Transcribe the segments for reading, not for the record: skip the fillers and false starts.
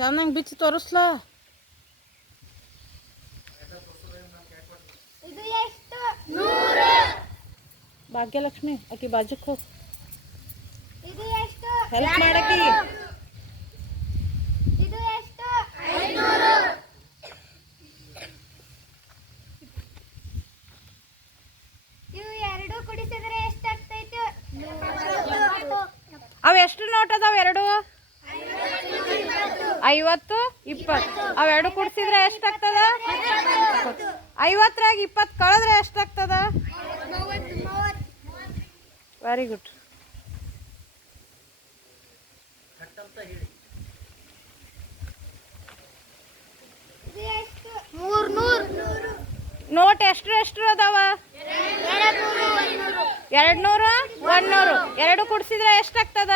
ಚೆನ್ನಾಗಿ ಬಿಚ್ಚಿ ತೋರಿಸ್ಲಾ. ಇದು ಎಷ್ಟು? 100. ಭಾಗ್ಯಲಕ್ಷ್ಮಿ ಆಕಿ ಬಾಜುಕ್ ಹೋಗಿ ಇದು ಎಷ್ಟು? ಹೆಲ್ಪ್ ಮಾಡಕಿ. ಇದು ಎಷ್ಟು? 500. ಇವು ಎರಡು ಕುಡಿಸಿದ್ರೆ ಎಷ್ಟಾಗ್ತೈತೆ? 20. ಅವು ಎಷ್ಟು ನೋಟ್ ಅದಾವ? ಎರಡು 50 20. ಅವೆರಡು ಕುಡಿಸಿದ್ರೆ ಎಷ್ಟಾಗ್ತದ? 50ರಾಗ 20 ಕಳೆದ್ರೆ ಎಷ್ಟಾಗ್ತದ? 30. Very good. ಇದು ಎಷ್ಟು? 300. ನೋಟ್ ಎಷ್ಟು ಅದಾವ? 200 100. ಎರಡು ಕುಡಿಸಿದ್ರೆ ಎಷ್ಟಾಗ್ತದ?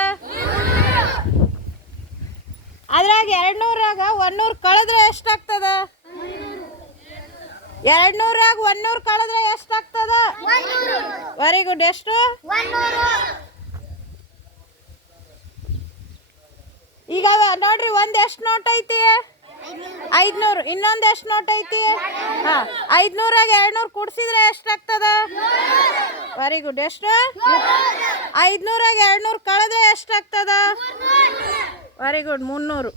ಅದ್ರಾಗ 200ರಾಗ 100 ಕಳೆದ್ರೆ ಎಷ್ಟಾಗ್ತದ? 200ರಾಗ 100 ಕಳೆದ್ರೆ ಎಷ್ಟಾಗ್ತದ? 100. Very good. ಎಷ್ಟು? 100. ಈಗ ನೋಡ್ರಿ, ಒಂದು ಎಷ್ಟು ನೋಟ್ ಐತಿ? 500. ಇನ್ನೊಂದು ಎಷ್ಟು ನೋಟ್ ಐತಿ? ಹಾಂ, 500ರಾಗ 200 ಕೂಡಿಸಿದ್ರೆ ಎಷ್ಟಾಗ್ತದ? Very good. ಎಷ್ಟು? 500ರಾಗ 200 ಕಳೆದ್ರೆ ಎಷ್ಟಾಗ್ತದ? Very good. 300.